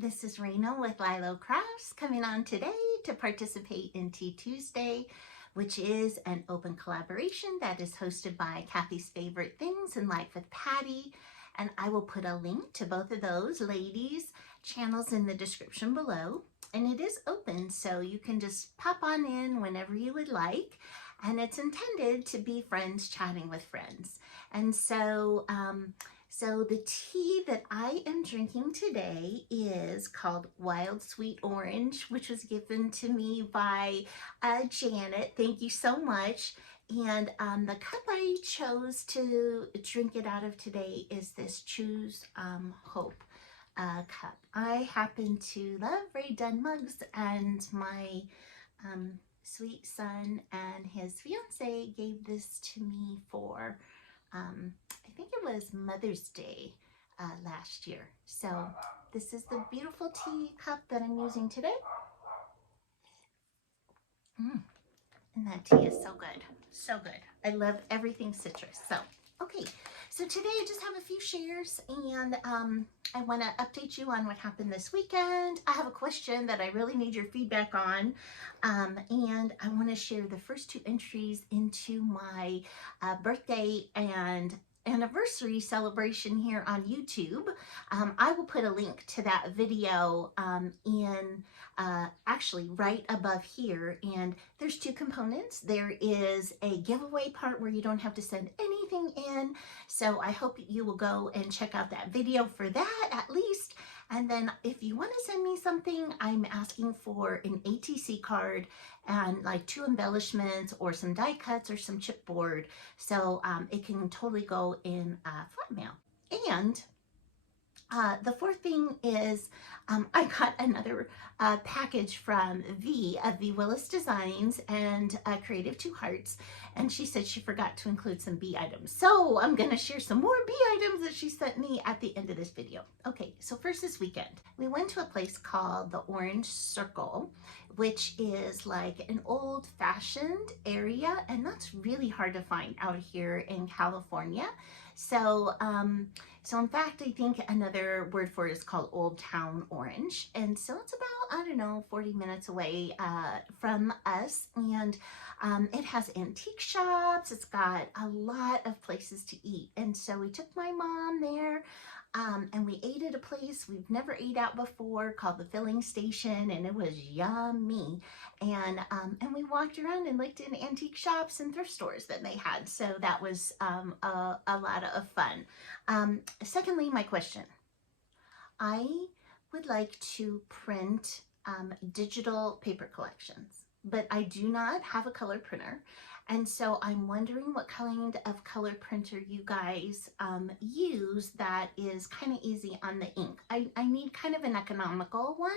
This is Raina with LYLO Crafts coming on today to participate in Tea Tuesday, which is an open collaboration that is hosted by Kathy's Favorite Things and Life with Patty. And I will put a link to both of those ladies' channels in the description below. And it is open, so you can just pop on in whenever you would like. And it's intended to be friends chatting with friends. And so, the tea that I am drinking today is called Wild Sweet Orange, which was given to me by Janet. Thank you so much. And the cup I chose to drink it out of today is this Choose Hope cup. I happen to love Ray Dunn mugs, and my sweet son and his fiance gave this to me for I think it was Mother's Day last year. So this is the beautiful tea cup that I'm using today. And that tea is so good, so good. I love everything citrus. So, okay, so today I just have a few shares, and I want to update you on what happened this weekend. I have a question that I really need your feedback on, and I want to share the first two entries into my birthday and anniversary celebration here on YouTube. I will put a link to that video actually right above here, and there's two components. There is a giveaway part where you don't have to send anything in, so I hope you will go and check out that video for that at least. And then if you want to send me something, I'm asking for an ATC card and like 2 embellishments or some die cuts or some chipboard, so it can totally go in flat mail. And the fourth thing is I got another package from V of V Willis Designs and Creative Two Hearts, and she said she forgot to include some bee items. So I'm going to share some more bee items that she sent me at the end of this video. Okay, so first this weekend, we went to a place called the Orange Circle, which is like an old-fashioned area, and that's really hard to find out here in California. So, so in fact, I think another word for it is called Old Town Orange. And so it's about, I don't know, 40 minutes away from us. And it has antique shops. It's got a lot of places to eat. And so we took my mom there. And we ate at a place we've never ate at before called the Filling Station, and it was yummy. And we walked around and looked in antique shops and thrift stores that they had, so that was a lot of fun. Secondly, my question. I would like to print digital paper collections, but I do not have a color printer. And so I'm wondering what kind of color printer you guys use that is kind of easy on the ink. I need kind of an economical one.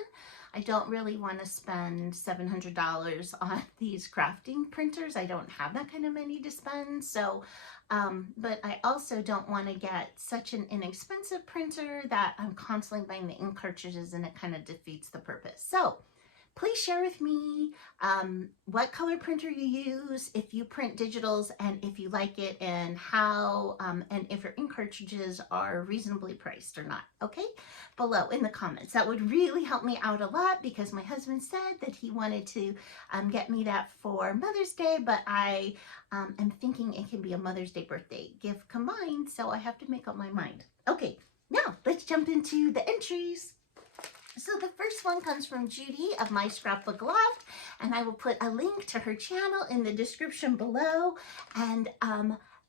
I don't really want to spend $700 on these crafting printers. I don't have that kind of money to spend. So, but I also don't want to get such an inexpensive printer that I'm constantly buying the ink cartridges and it kind of defeats the purpose. So, please share with me what color printer you use, if you print digitals, and if you like it, and how, and if your ink cartridges are reasonably priced or not, okay? Below in the comments. That would really help me out a lot, because my husband said that he wanted to get me that for Mother's Day, but I am thinking it can be a Mother's Day birthday gift combined, so I have to make up my mind. Okay, now let's jump into the entries. So the first one comes from Judy of My Scrapbook Loft, and I will put a link to her channel in the description below. And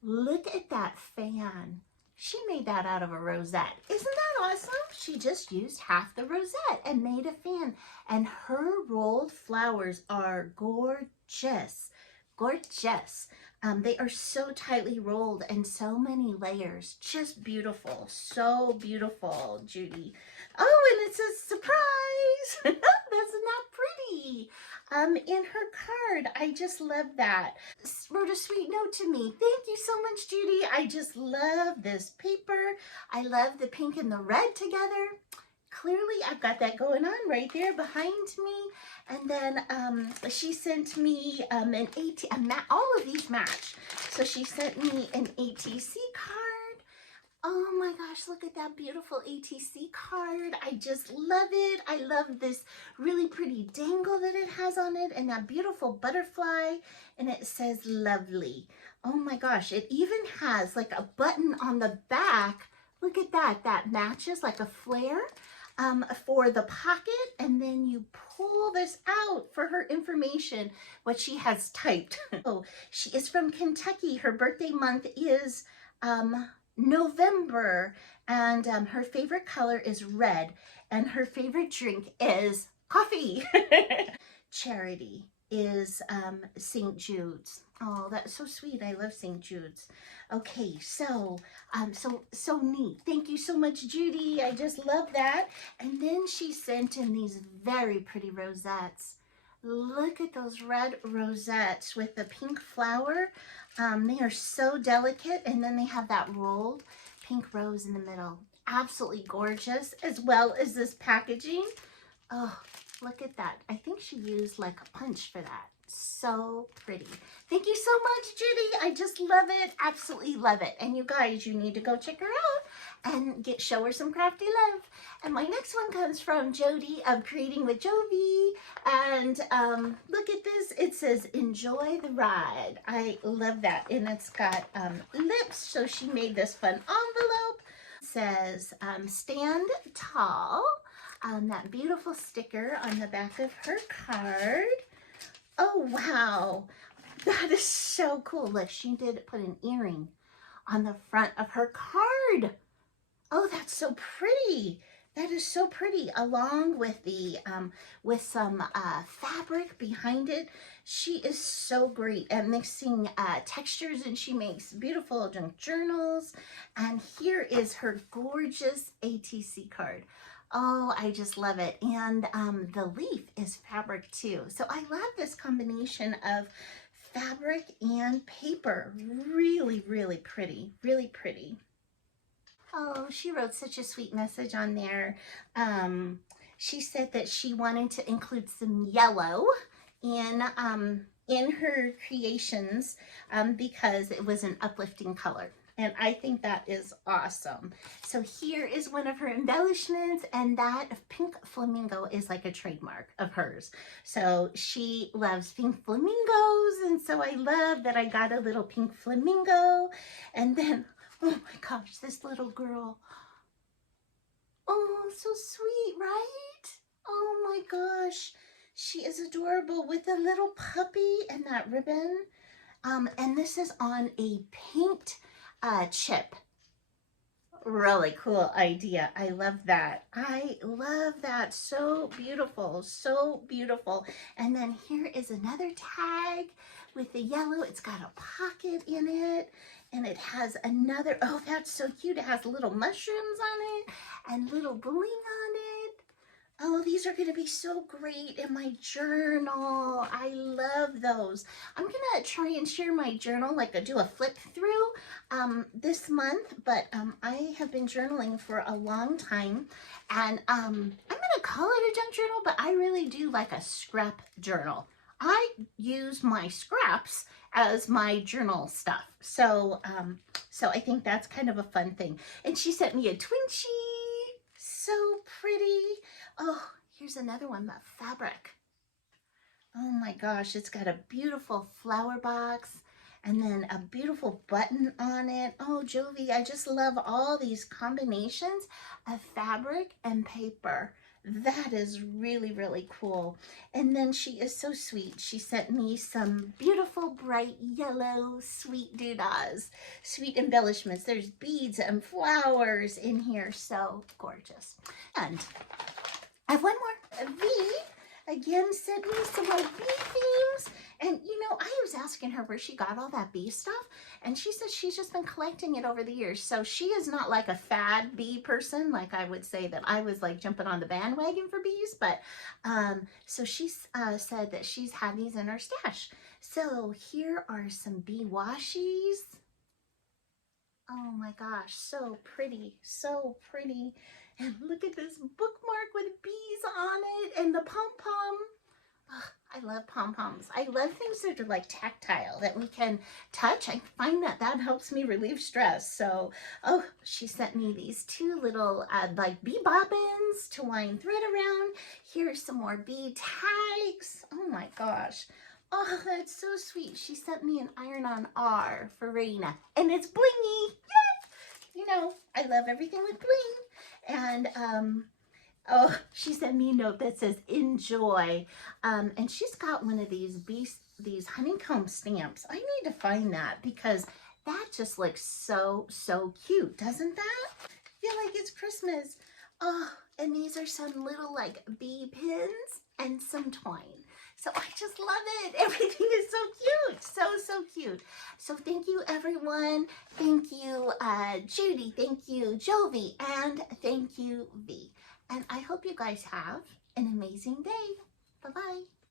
look at that fan. She made that out of a rosette. Isn't that awesome? She just used half the rosette and made a fan. And her rolled flowers are gorgeous. Gorgeous. They are so tightly rolled and so many layers. Just beautiful. So beautiful, Judy. Oh, and it says surprise. That's not pretty. In her card, I just love that. Wrote a sweet note to me. Thank you so much, Judy. I just love this paper. I love the pink and the red together. Clearly, I've got that going on right there behind me. And then she sent me all of these match. So she sent me an ATC card. Oh my gosh, look at that beautiful ATC card. I just love it. I love this really pretty dangle that it has on it and that beautiful butterfly, and it says lovely. Oh my gosh, it even has like a button on the back. Look at that. That matches like a flare for the pocket, and then you pull this out for her information, what she has typed. Oh, she is from Kentucky. Her birthday month is November, and her favorite color is red, and her favorite drink is coffee. Charity is St. Jude's. Oh, that's so sweet. I love St. Jude's. Okay, so so neat. Thank you so much, Judy. I just love that. And then she sent in these very pretty rosettes. Look at those red rosettes with the pink flower. They are so delicate, and then they have that rolled pink rose in the middle. Absolutely gorgeous, as well as this packaging. Oh, look at that. I think she used like a punch for that. So pretty. Thank you so much, Judy. I just love it. Absolutely love it. And you guys, you need to go check her out and show her some crafty love. And my next one comes from Jody of Creating with Jovi. And look at this. It says, enjoy the ride. I love that. And it's got lips. So she made this fun envelope. It says, stand tall. That beautiful sticker on the back of her card. Oh, wow. That is so cool. Look, she did put an earring on the front of her card. Oh, that's so pretty. That is so pretty, along with the with some fabric behind it. She is so great at mixing textures, and she makes beautiful junk journals. And here is her gorgeous ATC card. Oh, I just love it. And the leaf is fabric too. So I love this combination of fabric and paper. Really, really pretty. Really pretty. Oh, she wrote such a sweet message on there. She said that she wanted to include some yellow in her creations because it was an uplifting color. And I think that is awesome. So here is one of her embellishments, and that pink flamingo is like a trademark of hers. So she loves pink flamingos, and so I love that I got a little pink flamingo. And then, oh my gosh, this little girl. Oh, so sweet, right? Oh my gosh. She is adorable with a little puppy and that ribbon. And this is on a paint chip. Really cool idea. I love that. I love that. So beautiful. So beautiful. And then here is another tag with the yellow. It's got a pocket in it. And it has another, oh, that's so cute. It has little mushrooms on it and little bling on it. Oh, these are going to be so great in my journal. I love those. I'm going to try and share my journal, like do a flip through this month, but I have been journaling for a long time, and I'm going to call it a junk journal, but I really do like a scrap journal. I use my scraps as my journal stuff. So, so I think that's kind of a fun thing. And she sent me a Twinchie. So pretty. Oh, here's another one about fabric. Oh my gosh, it's got a beautiful flower box and then a beautiful button on it. Oh, Jovi, I just love all these combinations of fabric and paper. That is really, really cool. And then she is so sweet. She sent me some beautiful, bright yellow, sweet doodahs, sweet embellishments. There's beads and flowers in here. So gorgeous. And I have one more. V again sent me some more bee themes. And you know, I was asking her where she got all that bee stuff, and she said she's just been collecting it over the years. So she is not like a fad bee person, like I would say that I was like jumping on the bandwagon for bees, but so she said that she's had these in her stash. So here are some bee washies. Oh my gosh, so pretty, so pretty. And look at this bookmark with bees on it and the pom-pom. I love pom-poms. I love things that are like tactile, that we can touch. I find that that helps me relieve stress. So, oh, she sent me these two little like bee bobbins to wind thread around. Here's some more bee tags. Oh my gosh. Oh, that's so sweet. She sent me an iron-on R for Raina, and it's blingy. Yay! You know, I love everything with bling. And oh, she sent me a note that says enjoy. And she's got one of these honeycomb stamps. I need to find that because that just looks so, so cute, doesn't that? I feel like it's Christmas. Oh, and these are some little like bee pins and some twine. So I just love it. Everything is so cute. So, so cute. So thank you, everyone. Thank you, Judy. Thank you, Jovi. And thank you, V. And I hope you guys have an amazing day. Bye-bye.